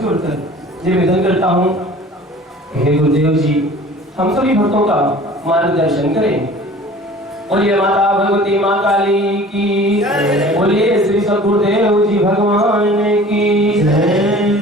हाथ जोड़कर निवेदन करता हूँ, हे गुरुदेव जी, हम सभी भक्तों का मार्गदर्शन करें। बोलिए माता भगवती माँ काली की, बोलिए श्री सद्गुरुदेव जी भगवान की जय।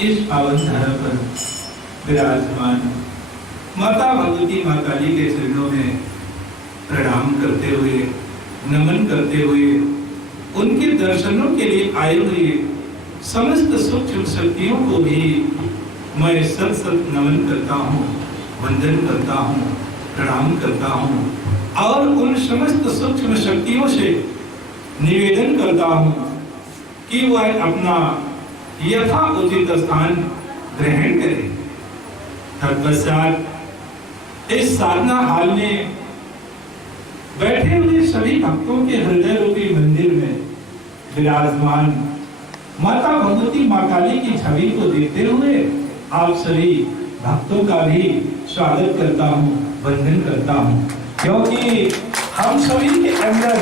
इस पावन धरा पर विराजमान माता भगवती माँ काली के चरणों में प्रणाम करते हुए, नमन करते हुए, उनके दर्शनों के लिए आए हुए समस्त सूक्ष्म शक्तियों को भी मैं सत सत नमन करता हूँ, वंदन करता हूँ, प्रणाम करता हूँ और उन समस्त सूक्ष्म शक्तियों से निवेदन करता हूँ कि वह अपना यथा उचित स्थान ग्रहण करें। तत्पश्चात इस साधना हाल में बैठे हुए सभी भक्तों के हृदय रूपी मंदिर में विराजमान माता भगवती माँ काली की छवि को देखते हुए आप सभी भक्तों का भी स्वागत करता हूँ, वंदन करता हूँ, क्योंकि हम सभी के अंदर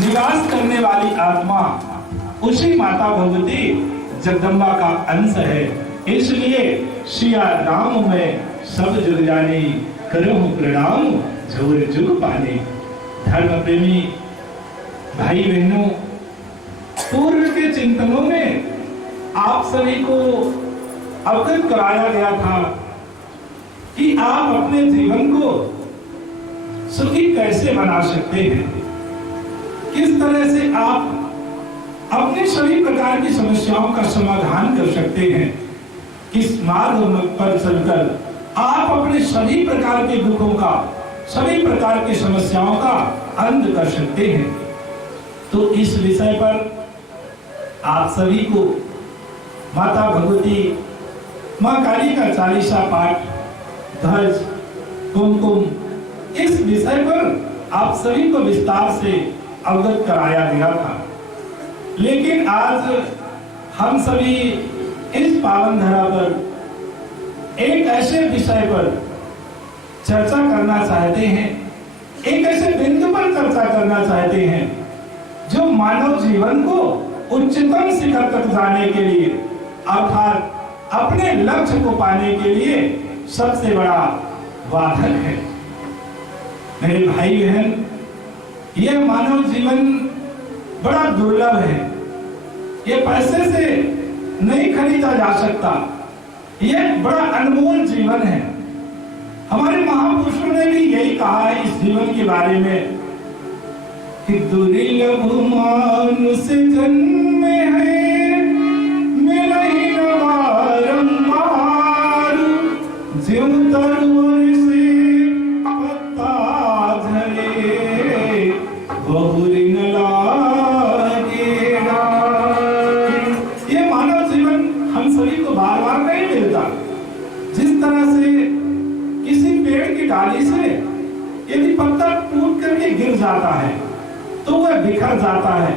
निवास करने वाली आत्मा उसी माता भगवती जगदम्बा का अंश है। इसलिए सिया राम में सब जुग जाने, करहु प्रणाम जोर जुग पाने। धर्म प्रेमी भाई बहनों, पूर्व के चिंतनों में आप सभी को अवगत कराया गया था कि आप अपने जीवन को सुखी कैसे बना सकते हैं, किस तरह से आप अपने सभी प्रकार की समस्याओं का समाधान कर सकते हैं, किस मार्ग पर चलकर आप अपने सभी प्रकार के दुखों का, सभी प्रकार की समस्याओं का अंत कर सकते हैं। तो इस विषय पर आप सभी को माता भगवती माँ काली का चालीसा पाठ, ध्वज, कुमकुम, इस विषय पर आप सभी को विस्तार से अवगत कराया गया था। लेकिन आज हम सभी इस पावन धरा पर एक ऐसे विषय पर चर्चा करना चाहते हैं, एक ऐसे बिंदु पर चर्चा करना चाहते हैं जो मानव जीवन को उच्चतम शिखर तक जाने के लिए, अर्थात अपने लक्ष्य को पाने के लिए सबसे बड़ा वाहन है। मेरे भाई बहन, यह मानव जीवन बड़ा दुर्लभ है, ये पैसे से नहीं खरीदा जा सकता, यह बड़ा अनमोल जीवन है। हमारे महापुरुषों ने भी यही कहा है इस जीवन के बारे में कि दुर्लभ मानुष जन्म है, मिलहि न बारंबार, ज्यों तरुण से पत्ता झरे, बहु ऋण लागे। ये मानव जीवन हम सभी को बार बार गिरता। जिस तरह से किसी पेड़ की डाली से यदि पत्ता टूट करके गिर जाता है तो वह बिखर जाता है,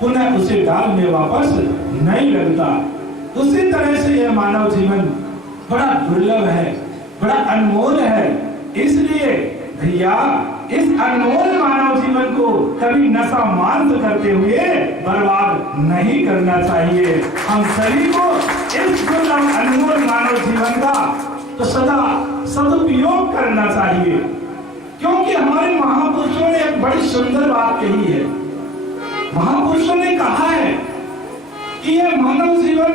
पुनः उसे डाल में वापस नहीं लगता। उसी तरह से यह मानव जीवन बड़ा दुर्लभ है, बड़ा अनमोल है। इसलिए भैया इस अनमोल मानव जीवन को कभी नशा मांस करते हुए बर्बाद नहीं करना चाहिए। हम सभी को इस दुर्लभ अनमोल मानव जीवन का तो सदा सदुपयोग करना चाहिए, क्योंकि हमारे महापुरुषों ने एक बड़ी सुंदर बात कही है। महापुरुषों ने कहा है कि यह मानव जीवन,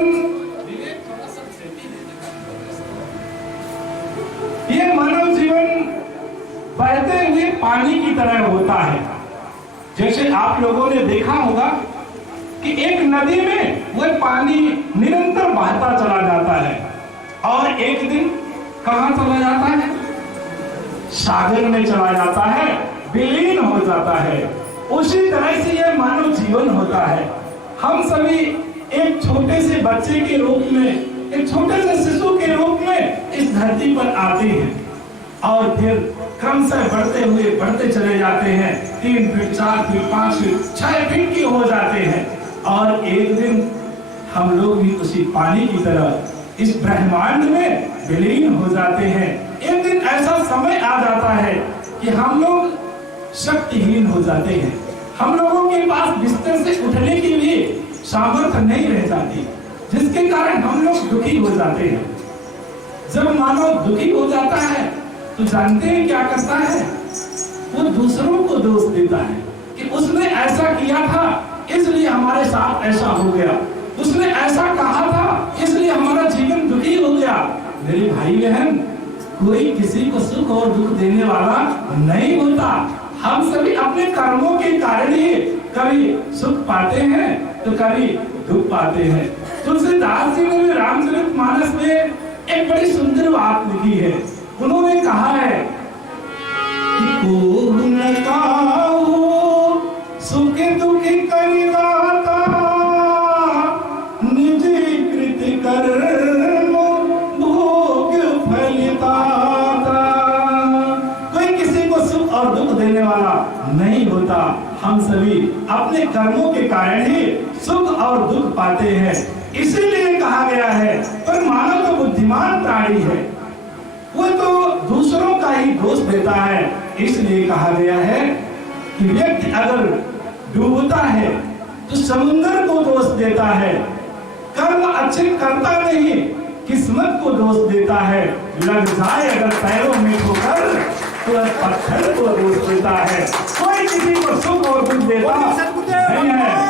यह मानव जीवन बहते हुए पानी की तरह होता है। जैसे आप लोगों ने देखा होगा कि एक नदी में वह पानी निरंतर बहता चला जाता है और एक दिन कहां चला जाता है? सागर में चला जाता है, विलीन हो जाता है। उसी तरह से यह मानव जीवन होता है। हम सभी एक छोटे से बच्चे के रूप में, एक छोटे से शिशु के रूप में इस धरती पर आते हैं और फिर क्रमशः बढ़ते चले जाते हैं। 3 फीट, 4 फीट, 5 फीट, 6 फीट के हो जाते हैं और एक दिन हम लोग भी उसी पानी की तरह इस ब्रह्मांड में विलीन हो जाते हैं। एक दिन ऐसा समय आ जाता है कि हम लोग शक्तिहीन हो जाते हैं। हम लोगों के पास बिस्तर से उठने की भी सामर्थ्य नहीं रह जाती, जिसके कारण हम लोग दुखी हो जाते हैं। जब मानव दुखी हो जाता है तो जानते हैं क्या करता है? वो दूसरों को दोष देता है कि उसने ऐसा किया था इसलिए हमारे साथ ऐसा हो गया, उसने ऐसा कहा था इसलिए हमारा जीवन दुखी हो गया। मेरे भाई बहन, कोई किसी को सुख और दुख देने वाला नहीं होता। हम सभी अपने कर्मों के कारण ही कभी सुख पाते हैं तो कभी दुख पाते हैं। तुलसीदास जी ने भी रामचरितमानस में एक बड़ी सुंदर बात लिखी है। उन्होंने कहा है कि को न काहू सुख दुख करिवाता, निज कृत कर्म भोग फलिताता। कोई किसी को सुख और दुख देने वाला नहीं होता। हम सभी अपने कर्मों के कारण ही सुख और दुख पाते हैं। इसीलिए कहा गया है, पर मानव तो बुद्धिमान प्राणी है, वो तो दूसरों का ही दोष देता है। इसलिए कहा गया है कि व्यक्ति अगर डूबता है तो समुद्र को दोष देता है, कर्म अच्छे करता नहीं किस्मत को दोष देता है, लग जाए अगर पैरों में ठोकर तो पत्थर को दोष देता है। कोई किसी को सुख और दुख देता नहीं है।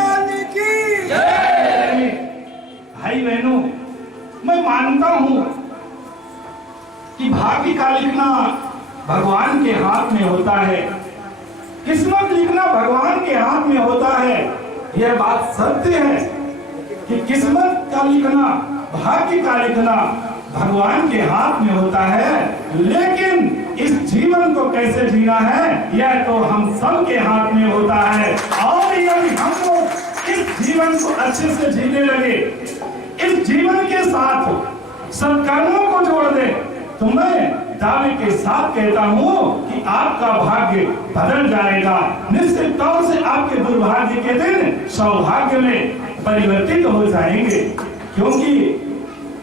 भाई बहनों, मैं मानता हूं कि भाग्य का लिखना भगवान के हाथ में होता है, किस्मत लिखना भगवान के हाथ में होता है। यह बात सत्य है कि किस्मत का लिखना, भाग्य का लिखना भगवान के हाथ में होता है, लेकिन इस जीवन को कैसे जीना है यह तो हम सब के हाथ में होता है। और यदि हम लोग इस जीवन को अच्छे से जीने लगे, इस जीवन के साथ सत्कर्मों को जोड़ दे, तो मैं दावे के साथ कहता हूं कि आपका भाग्य बदल जाएगा। निश्चित तौर से आपके दुर्भाग्य के दिन सौभाग्य में परिवर्तित हो जाएंगे, क्योंकि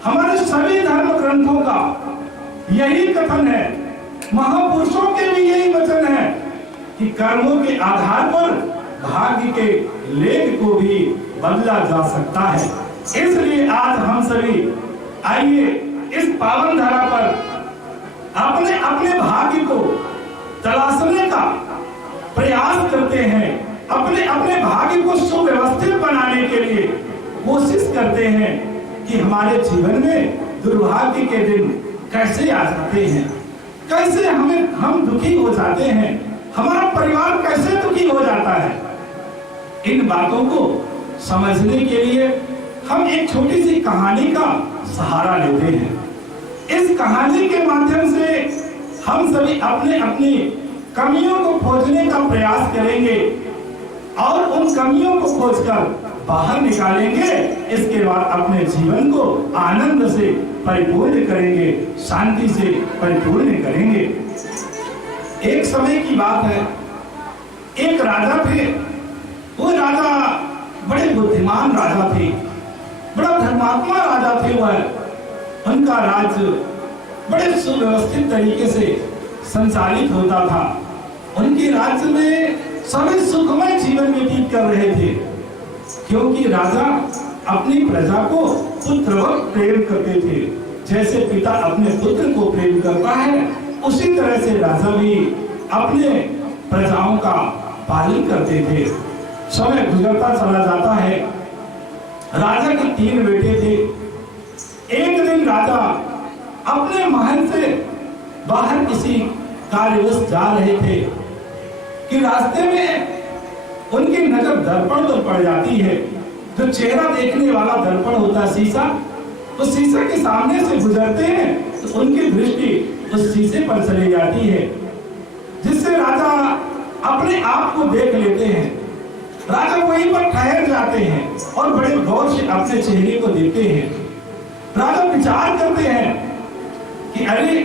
हमारे सभी धर्म ग्रंथों का यही कथन है, महापुरुषों के भी यही वचन है कि कर्मों के आधार पर भाग्य के लेख को भी बदला जा सकता है। इसलिए आज हम सभी आइए इस पावन धरा पर अपने अपने भाग्य को तलाशने का प्रयास करते हैं, अपने अपने भाग्य को सुव्यवस्थित बनाने के लिए कोशिश करते हैं कि हमारे जीवन में दुर्भाग्य के दिन कैसे आ जाते हैं, कैसे हम दुखी हो जाते हैं, हमारा परिवार कैसे दुखी हो जाता है। इन बातों को समझने के लिए हम एक छोटी सी कहानी का सहारा लेते हैं। इस कहानी के माध्यम से हम सभी अपने अपनी कमियों को खोजने का प्रयास करेंगे और उन कमियों को खोजकर बाहर निकालेंगे, इसके बाद अपने जीवन को आनंद से परिपूर्ण करेंगे, शांति से परिपूर्ण करेंगे। एक समय की बात है, एक राजा थे। वो राजा बड़े बुद्धिमान राजा थे, बड़ा धर्मात्मा राजा थे। वह उनका राज्य बड़े सुव्यवस्थित तरीके से संचालित होता था। उनके राज्य में सभी सुखमय जीवन व्यतीत कर रहे थे, क्योंकि राजा अपनी प्रजा को पुत्रवत प्रेम करते थे। जैसे पिता अपने पुत्र को प्रेम करता है, उसी तरह से राजा भी अपने प्रजाओं का पालन करते थे। समय गुजरता चला जाता है। राजा के 3 बेटे थे। एक दिन राजा अपने महल से बाहर किसी कार्यवश जा रहे थे कि रास्ते में उनकी नजर दर्पण पर पड़ जाती है। जो चेहरा देखने वाला दर्पण होता है, शीशा, तो शीशे के सामने से गुजरते हैं तो उनकी दृष्टि उस शीशे पर चली जाती है, जिससे राजा अपने आप को देख लेते हैं। राजा वहीं पर ठहर जाते हैं और बड़े गौर से अपने चेहरे को देखते हैं। राजा विचार करते हैं कि अरे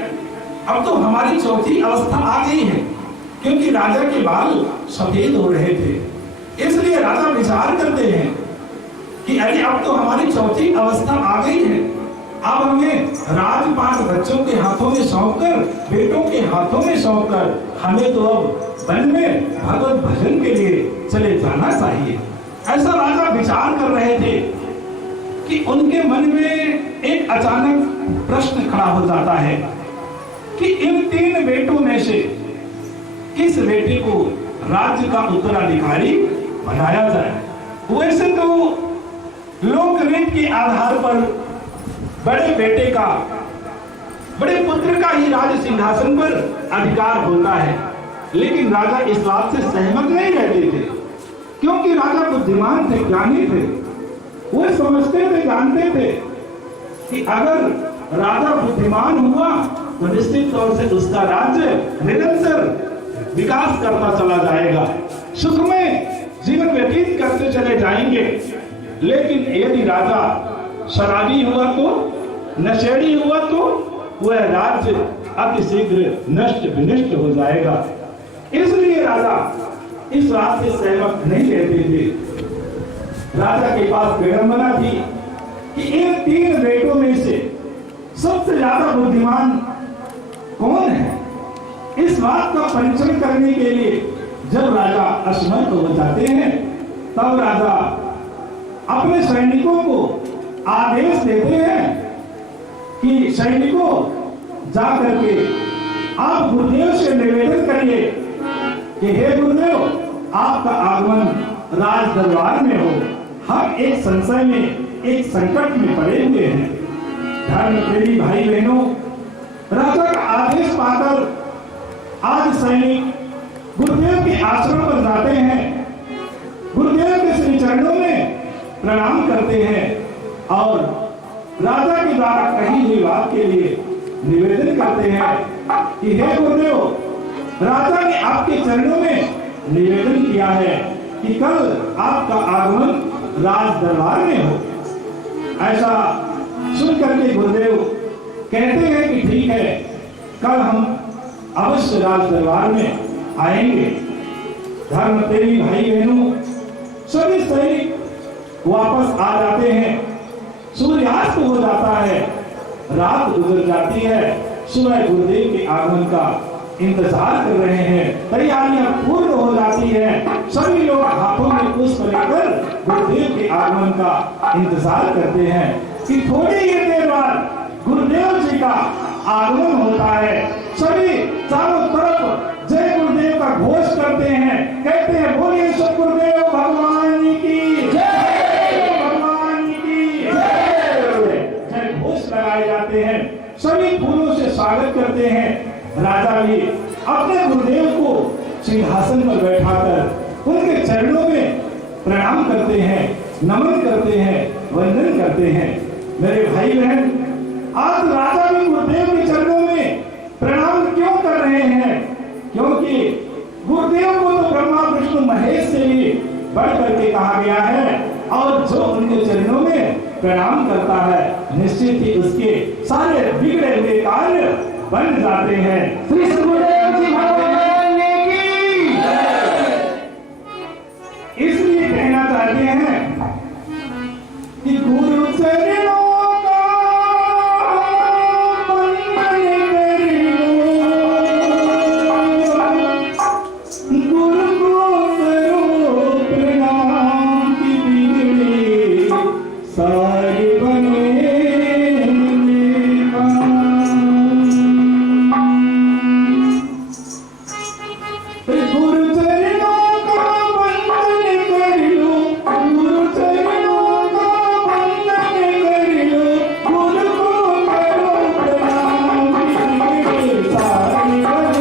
अब तो हमारी चौथी अवस्था आ गई है, क्योंकि राजा के बाल सफेद हो रहे थे। इसलिए राजा विचार करते हैं कि अरे अब तो हमारी चौथी अवस्था आ गई है, अब हमें राजपाट बच्चों के हाथों में सौंपकर, बेटों के हाथों में सौंपकर हमें तो अब वन में भगवत भजन के लिए चले जाना चाहिए। ऐसा राजा विचार कर रहे थे कि उनके मन में एक अचानक प्रश्न खड़ा हो जाता है कि इन 3 बेटों में से किस बेटे को राज्य का उत्तराधिकारी बनाया जाए। वैसे तो लोकरीत के आधार पर बड़े बेटे का, बड़े पुत्र का ही राज सिंहासन पर अधिकार होता है, लेकिन राजा इस बात से सहमत नहीं रहते थे, क्योंकि राजा बुद्धिमान थे, ज्ञानी थे। वो समझते थे, जानते थे कि अगर राजा बुद्धिमान हुआ तो निश्चित तौर से उसका राज्य निरंतर विकास करता चला जाएगा, सुखमय जीवन व्यतीत करते चले जाएंगे। लेकिन यदि राजा शराबी हुआ तो, नशेड़ी हुआ तो वह राज्य अति शीघ्र नष्ट विनष्ट हो जाएगा। इसलिए राजा इस बात से सहमत नहीं रहते थे। राजा के पास विडंबना थी कि इन 3 बेटों में से सबसे ज्यादा बुद्धिमान कौन है। इस बात का परीक्षण करने के लिए जब राजा असमर्थ हो जाते हैं, तब राजा अपने सैनिकों को आदेश देते हैं कि सैनिकों जाकर के आप गुरुदेव से निवेदन करिए कि हे गुरुदेव, आपका आगमन राज दरबार में हो। हम एक संशय में, एक संकट में पड़े हुए हैं। धर्म प्रेमी भाई बहनों, राजा का आदेश पाकर आज सैनिक गुरुदेव के आश्रम पर जाते हैं, गुरुदेव के श्री चरणों में प्रणाम करते हैं और राजा के द्वारा कही हुई बात के लिए निवेदन करते हैं कि हे गुरुदेव, राजा ने आपके चरणों में निवेदन किया है कि कल आपका आगमन राज दरबार में हो। ऐसा सुनकर के गुरुदेव कहते हैं कि ठीक है, कल हम अवश्य राज दरबार में आएंगे। धर्म प्रेमी भाई बहनों, सभी सैनिक वापस आ जाते हैं। सूर्यास्त हो जाता है, रात गुजर जाती है। सुबह गुरुदेव के आगमन का इंतजार कर रहे हैं, तैयारियां पूर्ण हो जाती है। सभी लोग हाथों में पुष्प लेकर गुरुदेव के आगमन का इंतजार करते हैं कि थोड़ी ही देर बाद गुरुदेव जी का आगमन होता है। सभी चारों तरफ जय गुरुदेव का घोष करते हैं, कहते हैं बोलिए सतगुरुदेव भगवान की जय, भगवान की जय। जय घोष लगाए जाते हैं, सभी फूलों से स्वागत करते हैं। राजा भी अपने गुरुदेव को सिंहासन पर बैठाकर उनके चरणों में प्रणाम करते हैं, नमन करते हैं, वंदन करते हैं। मेरे भाई बहन, आज राजा भी गुरुदेव के चरणों में प्रणाम क्यों कर रहे हैं? क्योंकि गुरुदेव को तो ब्रह्मा विष्णु महेश से भी बढ़ करके कहा गया है और जो उनके चरणों में प्रणाम करता है निश्चित ही उसके सारे बिगड़े हुए कार्य बन जाते हैं। श्री गुरुदेव जी भगवान की इसलिए कहना चाहते हैं कि गुरु चरणों का वंदन करियो, गुरु को करो प्रणाम की बिगड़ी सारी बने गुरु चरणों का वंदन करियो, गुरु चरणों का वंदन करियो, गुरु को करो प्रणाम की सारी बने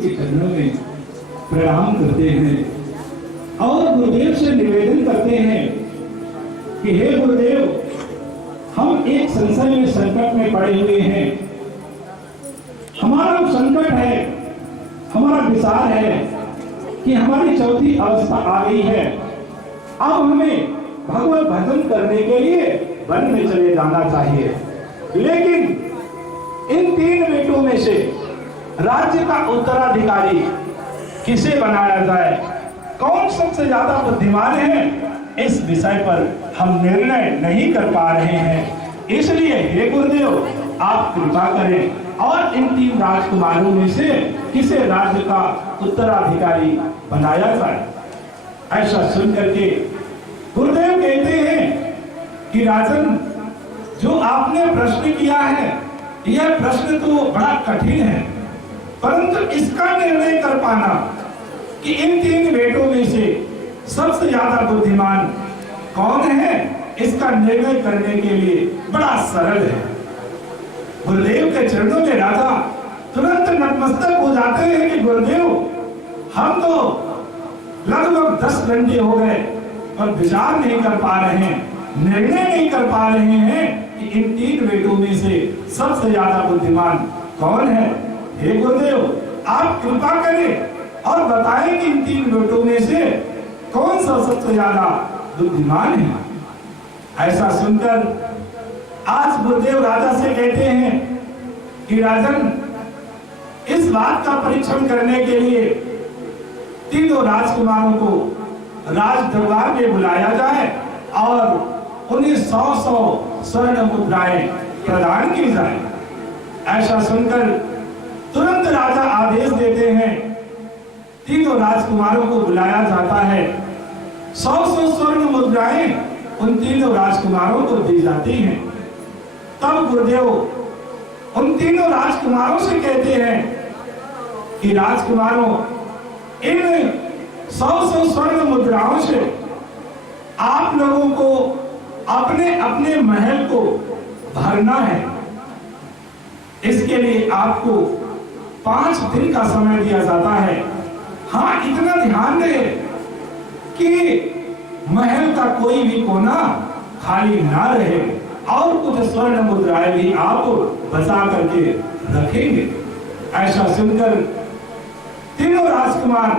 के चरणों में प्रणाम करते हैं और गुरुदेव से निवेदन करते हैं कि हे गुरुदेव, हम एक संशय में संकट में पड़े हुए हैं। हमारा संकट है, हमारा विचार है कि हमारी चौथी अवस्था आ गई है। अब हमें भगवत भजन करने के लिए वन में चले जाना चाहिए, लेकिन इन 3 बेटों में से राज्य का उत्तराधिकारी किसे बनाया जाए, कौन सबसे ज्यादा बुद्धिमान है, इस विषय पर हम निर्णय नहीं कर पा रहे हैं। इसलिए हे गुरुदेव, आप कृपा करें और इन 3 राजकुमारों में से किसे राज्य का उत्तराधिकारी बनाया जाए। ऐसा सुन करके गुरुदेव कहते हैं कि राजन, जो आपने प्रश्न किया है, यह प्रश्न तो बड़ा कठिन है, परंतु इसका निर्णय कर पाना कि इन 3 बेटों में से सबसे ज्यादा बुद्धिमान कौन है, इसका निर्णय करने के लिए बड़ा सरल है। गुरुदेव के चरणों में राजा तुरंत नतमस्तक हो जाते हैं कि गुरुदेव, हम तो लगभग 10 घंटे हो गए और विचार नहीं कर पा रहे हैं, निर्णय नहीं कर पा रहे हैं कि इन 3 बेटों में से सबसे ज्यादा बुद्धिमान कौन है। हे गुरुदेव, आप कृपा करें और बताएं कि इन 3 बेटों में से कौन सा सबसे ज्यादा बुद्धिमान है। ऐसा सुनकर आज गुरुदेव राजा से कहते हैं कि राजन, इस बात का परीक्षण करने के लिए तीनों राजकुमारों को राज दरबार में बुलाया जाए और उन्हें 100 स्वर्ण मुद्राएं प्रदान की जाए। ऐसा सुनकर तुरंत राजा आदेश देते हैं, तीनों राजकुमारों को बुलाया जाता है, 100 स्वर्ण मुद्राएं उन तीनों राजकुमारों को दी जाती हैं। तब गुरुदेव उन तीनों राजकुमारों से कहते हैं कि राजकुमारों, इन 100 स्वर्ण मुद्राओं से आप लोगों को अपने अपने महल को भरना है। इसके लिए आपको 5 दिन का समय दिया जाता है। हाँ, इतना ध्यान रहे कि महल का कोई भी कोना खाली ना रहे और कुछ स्वर्ण मुद्राएं भी आप बचा करके रखेंगे। ऐसा सुनकर तीनों राजकुमार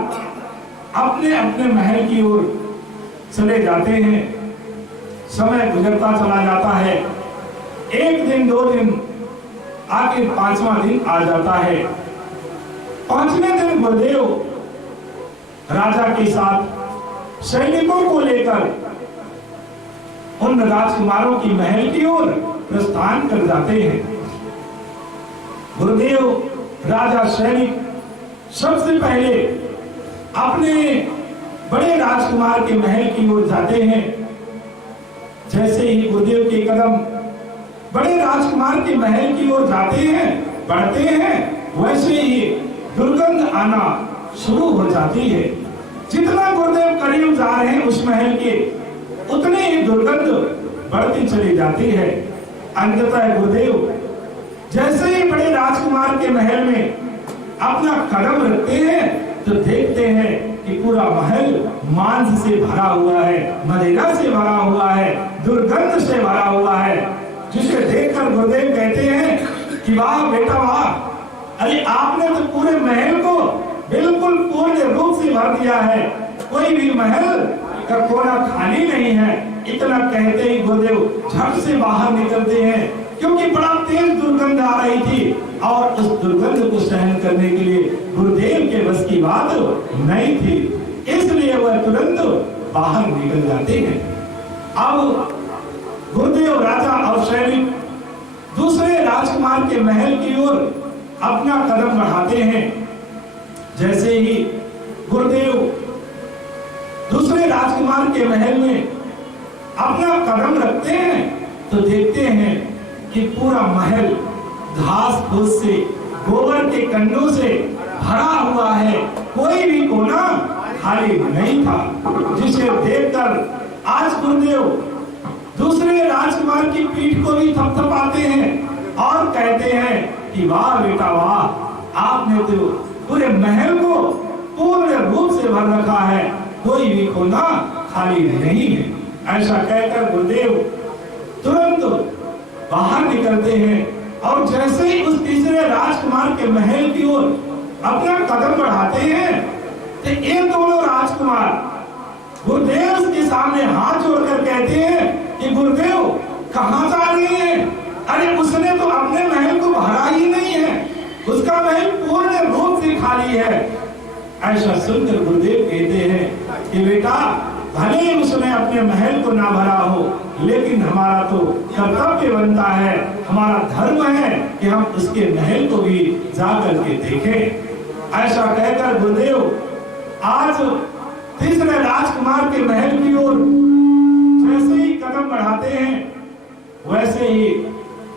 अपने अपने महल की ओर चले जाते हैं। समय गुजरता चला जाता है, 1 दिन 2 दिन, आखिर 5वां दिन आ जाता है। 5वें दिन गुरुदेव राजा के साथ सैनिकों को लेकर उन राजकुमारों की महल की ओर प्रस्थान कर जाते हैं। गुरुदेव राजा सैनिक सबसे पहले अपने बड़े राजकुमार के महल की ओर जाते हैं। जैसे ही गुरुदेव के कदम बड़े राजकुमार के महल की ओर जाते हैं, बढ़ते हैं, वैसे ही दुर्गंध आना शुरू हो जाती है। जितना गुरुदेव करीब जा रहे हैं उस महल के, उतनी ही दुर्गंध बढ़ती चली जाती है। अंततः गुरुदेव जैसे ही बड़े राजकुमार के महल में अपना कदम रखते हैं तो देखते हैं कि पूरा महल मांस से भरा हुआ है, मदिरा से भरा हुआ है, दुर्गंध से भरा हुआ है, जिसे देखकर गुरुदेव कहते हैं कि वाह बेटा वाह, अरे आपने तो पूरे महल को बिल्कुल पूर्ण रूप से भर दिया है, कोई भी महल का कोना खाली नहीं है। इतना कहते ही गुरुदेव झट से बाहर निकलते हैं, क्योंकि बड़ा तेज दुर्गंध आ रही थी और उस दुर्गंध को सहन करने के लिए गुरुदेव के बस की बात नहीं थी, इसलिए वह तुरंत बाहर निकल जाते हैं। अब गुरुदेव राजा और सैनिक दूसरे राजकुमार के महल की ओर अपना कदम बढ़ाते हैं। जैसे ही गुरुदेव दूसरे राजकुमार के महल में अपना कदम रखते हैं तो देखते हैं कि पूरा महल घास फूस से, गोबर के कंडों से भरा हुआ है, कोई भी कोना खाली नहीं था। जिसे देखकर आज गुरुदेव दूसरे राजकुमार की पीठ को भी थपथपाते हैं और कहते हैं कि वाह बेटा वाह, आपने तो पूरे महल को पूर्ण रूप से भर रखा है, कोई भी कोना खाली नहीं है। ऐसा कहकर गुरुदेव तुरंत बाहर निकलते हैं और जैसे ही उस तीसरे राजकुमार के महल की ओर अपना कदम बढ़ाते हैं तो ये दोनों राजकुमार गुरुदेव के सामने हाथ जोड़कर कहते हैं कि गुरुदेव कहाँ जा रहे हैं? अरे उसने तो अपने महल को भरा ही नहीं है, उसका महल पूर्ण रूप से खाली है। ऐसा सुनकर गुरुदेव कहते हैं कि बेटा भले ही उसने अपने महल को ना भरा हो, लेकिन हमारा तो कर्तव्य बनता है, हमारा धर्म है कि हम उसके महल को भी जाकर के देखें। ऐसा कहकर गुरुदेव आज तीसरे राजकुमार के महल की ओर जैसे ही कदम बढ़ाते हैं वैसे ही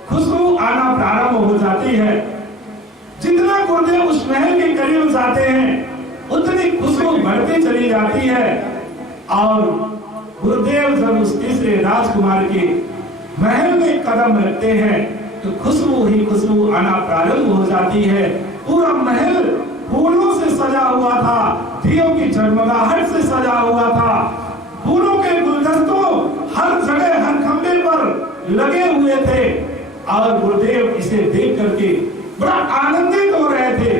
खुशबू आना प्रारंभ हो जाती है। जितना गुरुदेव उस महल के करीब जाते हैं उतनी खुशबू बढ़ती चली जाती है और गुरुदेव जब उस तीसरे राजकुमार के महल में कदम रखते हैं तो खुशबू ही खुशबू आना प्रारंभ हो जाती है। पूरा महल फूलों से सजा हुआ था, दियों की जगमगाहट से सजा हुआ था, फूलों के गुलदस्तों हर जगह हर खंबे पर लगे हुए थे और गुरुदेव इसे देख करके बड़ा आनंदित हो रहे थे।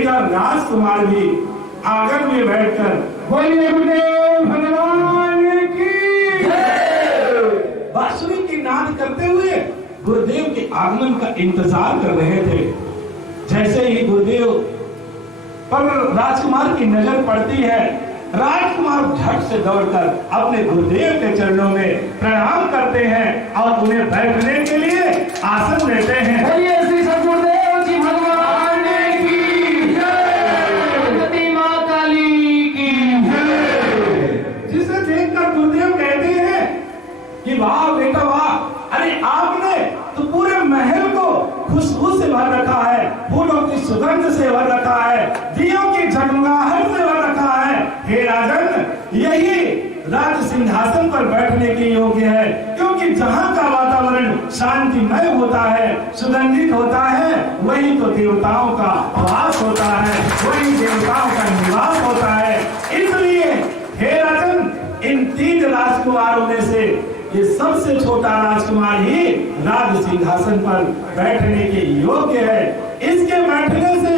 इधर राजकुमार भी आंगन में बैठकर बोलिए गुरुदेव भगवान की बांसुरी की नाद करते हुए गुरुदेव के आगमन का इंतजार कर रहे थे। जैसे ही गुरुदेव पर राजकुमार की नजर पड़ती है, राजकुमार झट से दौड़कर अपने गुरुदेव के चरणों में प्रणाम करते हैं और उन्हें बैठने के लिए आसन देते हैं। बोलिए श्री सद्गुरुदेव जी भगवान की जय, भगवती मां काली की जय। जिसे देखकर गुरुदेव कहते हैं कि वाह बेटा वाह, अरे आपने तो पूरे महल को खुशबू से भर रखा है, फूलों की सुगंध से भर रखा है, दियों की जगमगाहट से भर रखा है। हे राजन, यही राज सिंहासन पर बैठने के योग्य है, क्योंकि जहाँ का वातावरण शांतिमय होता है, सुगंधित होता है, वही तो देवताओं का वास होता है, वही देवताओं का निवास होता है। इसलिए हे राजन, इन तीन राजकुमारों में से ये सबसे छोटा राजकुमार ही राज सिंहासन पर बैठने के योग्य है। इसके बैठने से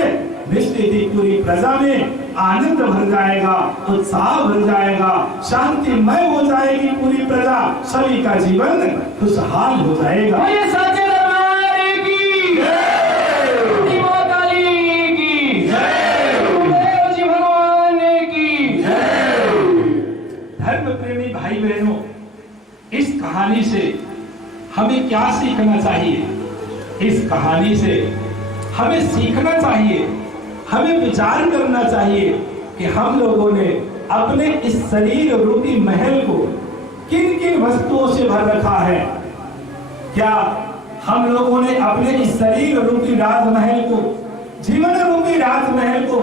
निश्चित ही पूरी प्रजा में आनंद भर जाएगा, उत्साह भर जाएगा, शांतिमय हो जाएगी पूरी प्रजा, सभी का जीवन खुशहाल हो जाएगा। साचे दरबार की जय, मां काली की जय, गुरुदेव जी भगवान की जय। धर्म प्रेमी भाई बहनों, इस कहानी से हमें क्या सीखना चाहिए? इस कहानी से हमें सीखना चाहिए, हमें विचार करना चाहिए कि हम लोगों ने अपने इस शरीर रूपी महल को किन किन वस्तुओं से भर रखा है। क्या हम लोगों ने अपने इस शरीर रूपी राजमहल को, जीवन रूपी राजमहल को,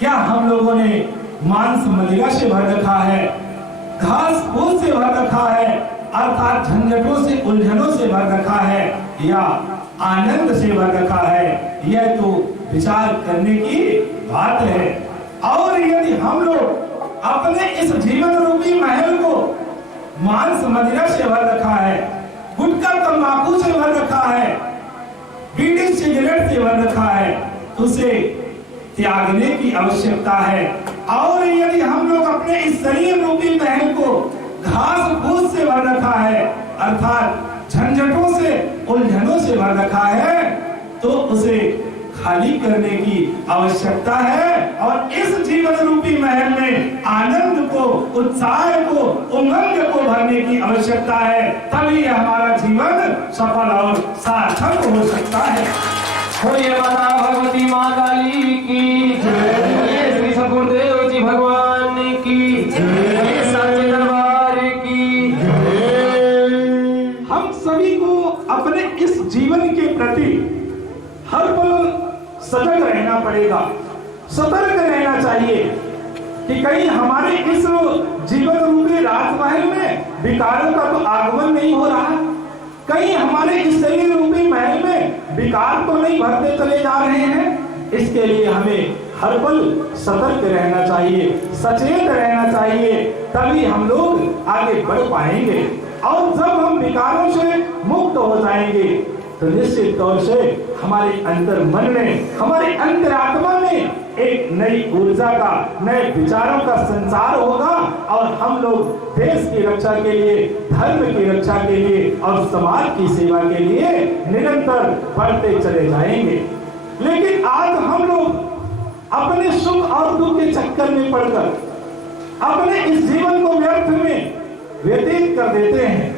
क्या हम लोगों ने मांस मदिरा से भर रखा है, घास फूस से भर रखा है, अर्थात झंझटों से उलझनों से भर रखा है, या आनंद से भर रखा है? यह तो विचार करने की बात है। और यदि हम लोग अपने इस जीवन रूपी महल को मांस मदिरा से भर रखा है, गुटखा तंबाकू से भर रखा है, बीड़ी सिगरेट से भर रखा है, उसे त्यागने की आवश्यकता है। और यदि हम लोग अपने इस शरीर रूपी महल को घास फूस से भर रखा है, अर्थात झंझटों से उलझनों से भर रखा है, तो उसे खाली करने की आवश्यकता है। और इस जीवन रूपी महल में आनंद को, उत्साह को, उमंग को भरने की आवश्यकता है, तभी हमारा जीवन सफल और सार्थक हो सकता है। बोलिए माता भगवती मां काली की जय, श्री सद्गुरुदेव जी भगवान की जय, साचे दरबार की जय। हम सभी को अपने इस जीवन के प्रति हर पल सजग रहना पड़ेगा, सतर्क रहना चाहिए कि कहीं हमारे इस जीवन रूपी राजमहल में विकारों का तो आगमन नहीं हो रहा, कहीं हमारे इस शरीर रूपी महल में विकार तो नहीं भरते चले जा रहे हैं। इसके लिए हमें हर पल सतर्क रहना चाहिए, सचेत रहना चाहिए, तभी हम लोग आगे बढ़ पाएंगे। और जब हम विकारों से मुक्त हो जाएंगे तो निश्चित तौर से हमारे अंतर मन में, हमारे अंतरात्मा में एक नई ऊर्जा का, नए विचारों का संचार होगा और हम लोग देश की रक्षा के लिए, धर्म की रक्षा के लिए और समाज की सेवा के लिए निरंतर बढ़ते चले जाएंगे। लेकिन आज हम लोग अपने सुख और दुख के चक्कर में पड़कर अपने इस जीवन को व्यर्थ में व्यतीत कर देते हैं,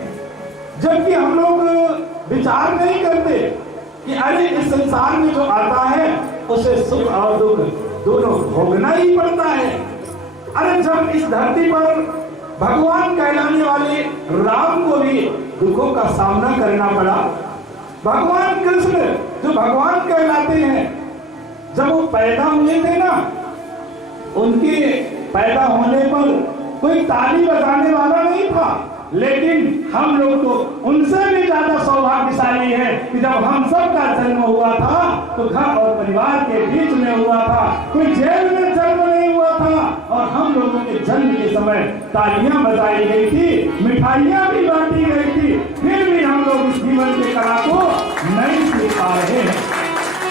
जबकि हम लोग विचार नहीं करते कि अरे इस संसार में जो आता है उसे सुख और दुख दोनों भोगना ही पड़ता है। अरे जब इस धरती पर भगवान कहलाने वाले राम को भी दुखों का सामना करना पड़ा, भगवान कृष्ण जो भगवान कहलाते हैं, जब वो पैदा हुए थे ना, उनके पैदा होने पर कोई ताली बजाने वाला नहीं था, लेकिन हम लोग तो उनसे भी ज्यादा सौभाग्यशाली है कि जब हम सबका जन्म हुआ था तो घर और परिवार के बीच में हुआ था, कोई जेल में जन्म नहीं हुआ था और हम लोगों के जन्म के समय तालियां बजाई गई थी, मिठाइयां भी बांटी गई थी, फिर भी हम लोग इस जीवन के कला को नहीं सीख पा रहे हैं।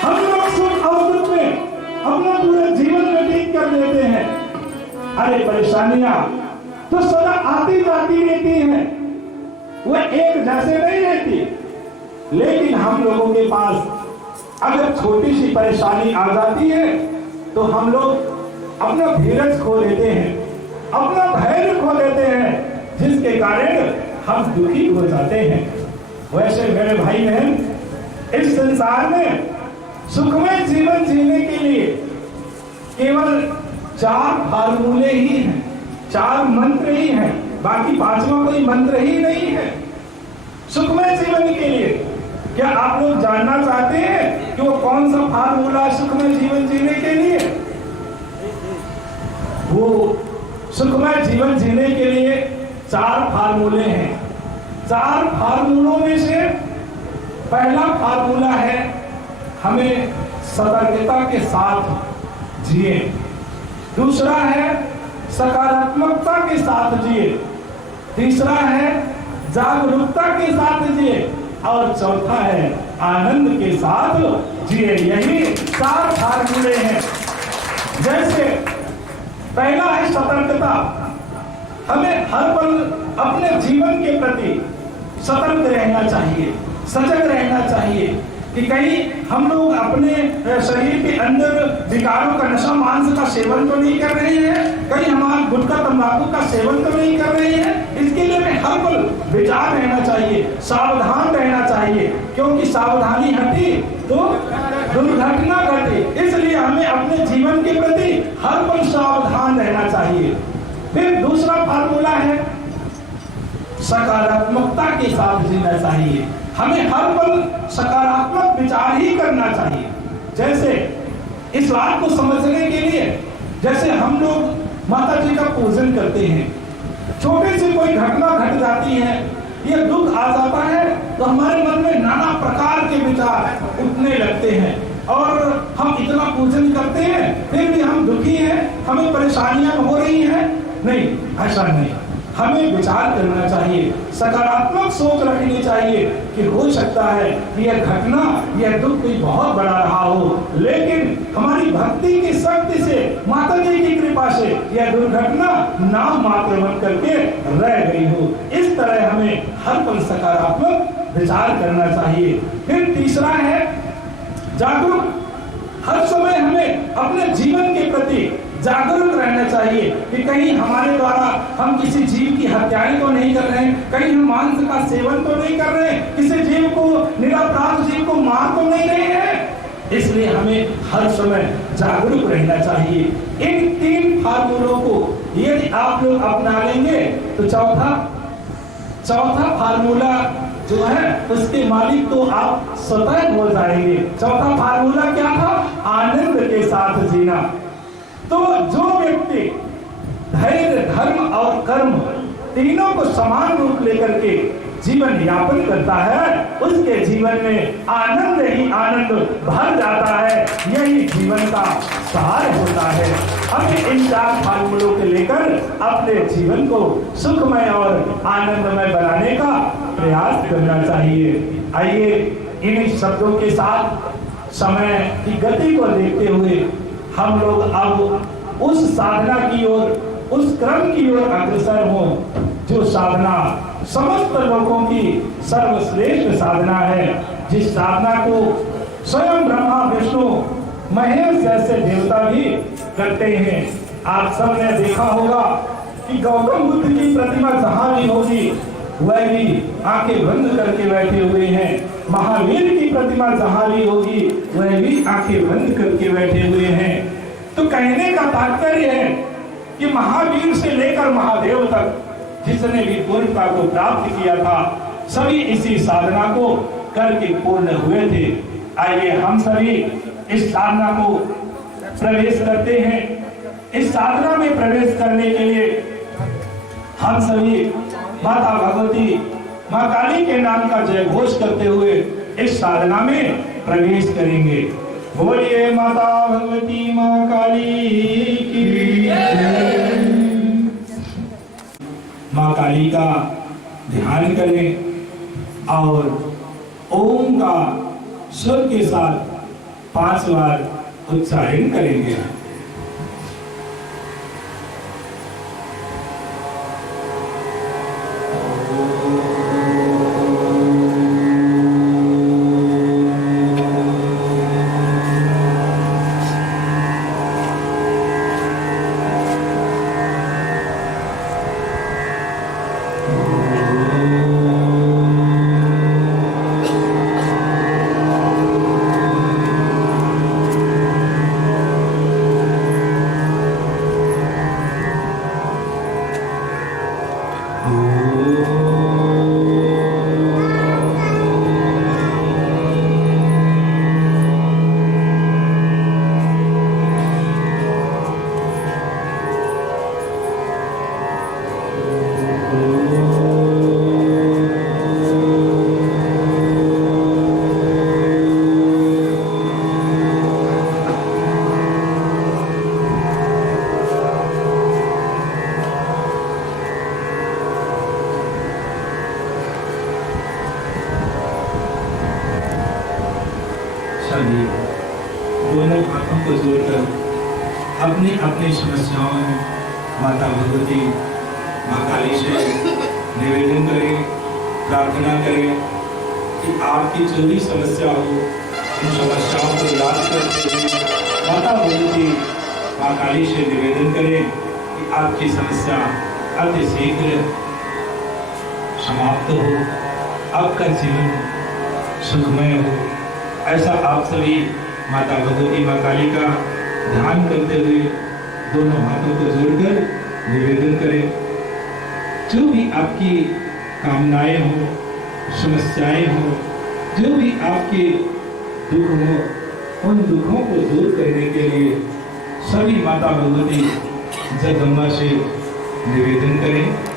हम लोग सुख और दुख में अपना पूरा जीवन व्यतीत कर देते हैं। अरे परेशानियां तो सदा आती जाती रहती हैं, वो एक जैसे नहीं रहती। लेकिन हम लोगों के पास अगर छोटी सी परेशानी आ जाती है तो हम लोग अपना धीरज खो देते हैं, अपना धैर्य खो देते हैं, जिसके कारण हम दुखी हो जाते हैं। वैसे मेरे भाई बहन, इस संसार में सुखमय जीवन जीने के लिए केवल 4 फार्मूले ही हैं, 4 मंत्र ही हैं, बाकी 5वां कोई मंत्र ही नहीं है सुखमय जीवन के लिए। क्या आप लोग जानना चाहते हैं कि वो कौन सा फार्मूला है सुखमय जीवन जीने के लिए? वो सुखमय जीवन जीने के लिए 4 फार्मूले हैं। 4 फार्मूलों में से पहला फार्मूला है, हमें सतर्कता के साथ जिए। दूसरा है सकारात्मकता के साथ जिए। तीसरा है जागरूकता के साथ जिए और चौथा है आनंद के साथ जिए। यही 4 फार्मूले हैं। जैसे पहला है सतर्कता, हमें हर पल अपने जीवन के प्रति सतर्क रहना चाहिए, सजग रहना चाहिए कि कहीं हम लोग अपने शरीर के अंदर विकारों का नशा मांस का सेवन तो नहीं कर रहे हैं, कहीं हमारा गुटखा तंबाकू का सेवन तो नहीं कर रहे हैं। इसके लिए हमें हर पल विचार रहना चाहिए, सावधान रहना चाहिए, क्योंकि सावधानी हटी तो दुर्घटना घटे। इसलिए हमें अपने जीवन के प्रति हर पल सावधान रहना चाहिए। फिर दूसरा फार्मूला है सकारात्मकता के साथ जीना चाहिए। हमें हर पल सकारात्मक विचार ही करना चाहिए। जैसे इस बात को समझने के लिए, जैसे हम लोग माता जी का पूजन करते हैं, छोटे से कोई घटना घट जाती है, ये दुख आ जाता है तो हमारे मन में नाना प्रकार के विचार उठने लगते हैं और हम इतना पूजन करते हैं फिर भी हम दुखी हैं, हमें परेशानियां हो रही हैं। नहीं, ऐसा नहीं, हमें विचार करना चाहिए, सकारात्मक सोच रखनी चाहिए कि हो सकता है कि यह घटना, यह दुख कोई बहुत बड़ा रहा हो, लेकिन हमारी भक्ति की शक्ति से, माता जी की कृपा से यह दुर्घटना नाम मात्र बन करके रह गई हो। इस तरह हमें हर पल सकारात्मक विचार करना चाहिए। फिर तीसरा है जागरूक। हर समय हमें अपने जीवन के प्रति जागरूक रहना चाहिए कि कहीं हमारे द्वारा हम किसी जीव की हत्याएं तो नहीं कर रहे हैं, कहीं हम मांस का सेवन तो नहीं कर रहे हैं, किसी जीव को, निरपराध जीव को मार तो नहीं रहे हैं। इसलिए हमें हर समय जागरूक रहना चाहिए। इन 3 फार्मूलों को यदि आप लोग अपना लेंगे तो चौथा फार्मूला जो है उसके मालिक तो आप स्वतः हो जाएंगे। चौथा फार्मूला क्या था? आनंद के साथ जीना। तो जो व्यक्ति धैर्य, धर्म और कर्म तीनों को समान रूप लेकर के जीवन यापन करता है उसके जीवन में आनंद ही आनंद भर जाता है। यही जीवन का सार होता है। हमें इन 4 फार्मूलों को लेकर अपने जीवन को सुखमय और आनंदमय बनाने का प्रयास करना चाहिए। आइए इन शब्दों के साथ समय की गति को देखते हुए हम लोग अब उस साधना की ओर, उस क्रम की ओर अग्रसर हो जो साधना समस्त लोगों की सर्वश्रेष्ठ साधना है, जिस साधना को स्वयं ब्रह्मा विष्णु महेश जैसे देवता भी करते हैं। आप सबने देखा होगा कि गौतम बुद्ध की प्रतिमा जहां भी होगी वह भी आंखें बंद करके बैठे हुए हैं। महावीर की प्रतिमा जहां भी होगी वह भी आंखें बंद करके बैठे हुए हैं। तो कहने का तात्पर्य है कि महावीर से लेकर महादेव तक जिसने भी पूर्णता को प्राप्त किया था सभी इसी साधना को करके पूर्ण हुए थे। आइए हम सभी इस साधना को प्रवेश करते हैं। इस साधना में प्रवेश करने के लिए हम सभी माता भगवती मां काली के नाम का जय घोष करते हुए इस साधना में प्रवेश करेंगे। बोलिए माता भगवती मां काली की जय। मां काली का ध्यान करें और ओम का स्वर के साथ 5 बार उच्चारण करेंगे। दोनों हाथों को जोड़कर अपनी अपनी समस्याओं में माता भगवती मां काली से निवेदन करें, प्रार्थना करें कि आपकी जो भी समस्या हो उन समस्याओं को याद करते हुए माता भगवती मां काली से निवेदन करें कि आपकी समस्या अति शीघ्र समाप्त हो, आपका जीवन सुखमय हो। ऐसा आप सभी माता भगवती मां काली का ध्यान करते हुए दोनों हाथों को जोड़कर निवेदन करें। जो भी आपकी कामनाएं हो, समस्याएं हो, जो भी आपके दुख हो, उन दुखों को दूर करने के लिए सभी माता भगवती जगदम्बा से निवेदन करें।